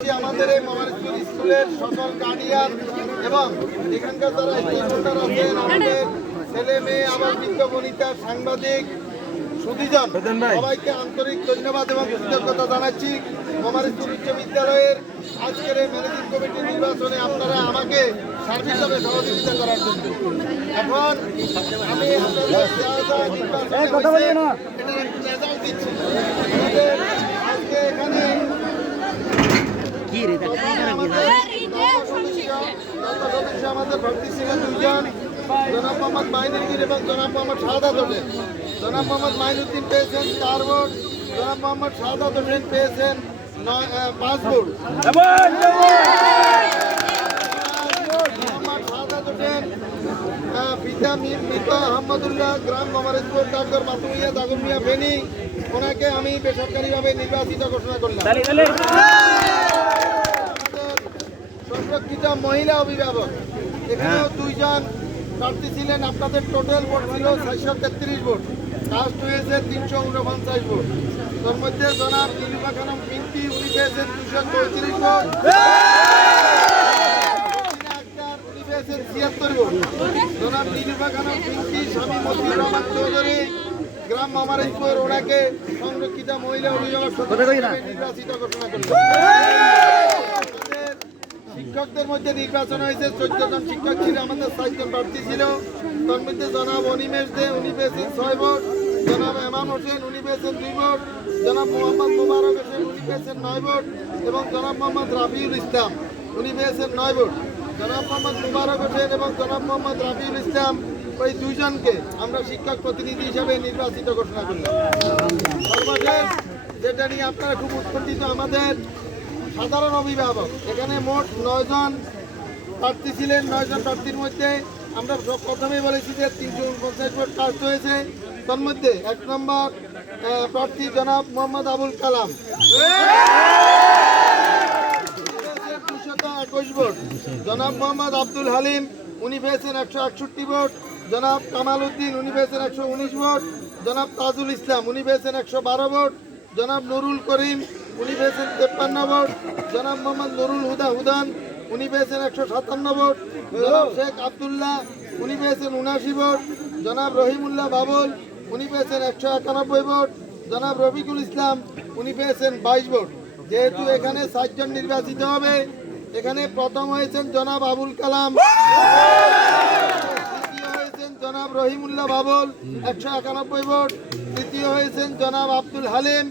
আমাদের এই মোবারকপুর স্কুলের সকল গার্ডিয়ান এবং এখানকার যারা স্টেকহোল্ডার আছেন, আমাদের ছেলে মেয়ে, আবার বৃদ্ধ বনিতা, সাংবাদিক, সুধীজন, সবাইকে আন্তরিক ধন্যবাদ এবং কৃতজ্ঞতা জানাচ্ছি। মোবারকপুর উচ্চ বিদ্যালয়ের আজকের এই ম্যানেজিং কমিটির নির্বাচনে আপনারা আমাকে সার্বিকভাবে সহযোগিতা করার জন্য। এখন আমি আপনাদের রেজাল্ট দিচ্ছি। আজকে এখানে আমাদের ভর্তি ছিল দুইজন, জনাব মোহাম্মদ মাইনুদ্দিন এবং জনাব মোহাম্মদ শাহাদাত হোসেন। জনাব মোহাম্মদ মাইনুদ্দিন পেয়েছেন 4 ভোট, জনাব মোহাম্মদ শাহাদাত হোসেন পেয়েছেন 5 ভোট। মোহাম্মদ শাহাদাত হোসেন পিতা মৃত আহমদুল্লাহ, গ্রাম মোবারকপুর, ডাকঘর মাতুমিয়া দাগরমিয়া ফেনী, ওনাকে আমি বেসরকারিভাবে নির্বাচিত ঘোষণা করলাম। সংরক্ষিত মহিলা অভিভাবক, এখানেও দুইজন প্রার্থী ছিলেন। আপনাদের টোটাল ভোট ছিল 433 ভোট, কাস্ট হয়েছে 349 ভোট। তোর মধ্যে জনাব নীলুফা খানম পিঙ্কি, উনি পেয়েছেন 234 ভোট। উনি পেয়েছেন 76 ভোট। জনাব নীলুফা খানম পিঙ্কি স্বামী মতিউর রহমান চৌধুরী, গ্রাম মোবারকপুর, ওনাকে সংরক্ষিত মহিলা অভিভাবক নির্বাচিত ঘোষণা করলেন। শিক্ষকদের মধ্যে নির্বাচন হয়েছে 14 জন শিক্ষক ছিল, আমাদের 4 জন প্রার্থী ছিল। তার মধ্যে জনাব অনিমেষ দে, উনি পেয়েছেন 6 ভোট। জনাব এমাম হোসেন, উনি পেয়েছেন 2 ভোট। জনাব মোহাম্মদ মোবারক হোসেন, উনি পেয়েছেন 9 ভোট এবং জনাব মোহাম্মদ রাফিউল ইসলাম, উনি পেয়েছেন 9 ভোট। জনাব মোহাম্মদ মোবারক হোসেন এবং জনাব মোহাম্মদ রাফিউল ইসলাম, ওই দুইজনকে আমরা শিক্ষক প্রতিনিধি হিসাবে নির্বাচিত ঘোষণা করলাম। সর্বশেষ যেটা নিয়ে আপনারা খুব উৎকণ্ঠিত, আমাদের সাধারণ অভিভাবক, এখানে মোট 9 জন প্রার্থী ছিলেন। 9 জন প্রার্থীর মধ্যে আমরা প্রথমেই বলেছি যে 349 ভোট কাস্ট হয়েছে। তার মধ্যে 1 নম্বর প্রার্থী জনাব মোহাম্মদ আবুল কালাম, 221 ভোট। জনাব মোহাম্মদ আব্দুল হালিম, উনি পেয়েছেন 168 ভোট। জনাব কামাল উদ্দিন, উনি পেয়েছেন 119 ভোট। জনাব তাজুল ইসলাম, উনি পেয়েছেন 112 ভোট। জনাব নুরুল করিম, উনি পেয়েছেন 53 ভোট। জনাব মোহাম্মদ নুরুল হুদা হুদান, উনি পেয়েছেন 157 ভোট। জনাব শেখ আবদুল্লাহ, উনি পেয়েছেন 79 ভোট। জনাব রহিমুল্লাহ বাবুল, উনি পেয়েছেন 191 ভোট। জনাব রফিকুল ইসলাম, উনি পেয়েছেন 22 ভোট। যেহেতু এখানে 4 জন নির্বাচিত হবে, এখানে প্রথম হয়েছেন জনাব আবুল কালাম, দ্বিতীয় হয়েছেন জনাব রহিমুল্লাহ বাবুল 191 ভোট, তৃতীয় হয়েছেন জনাব আব্দুল হালিম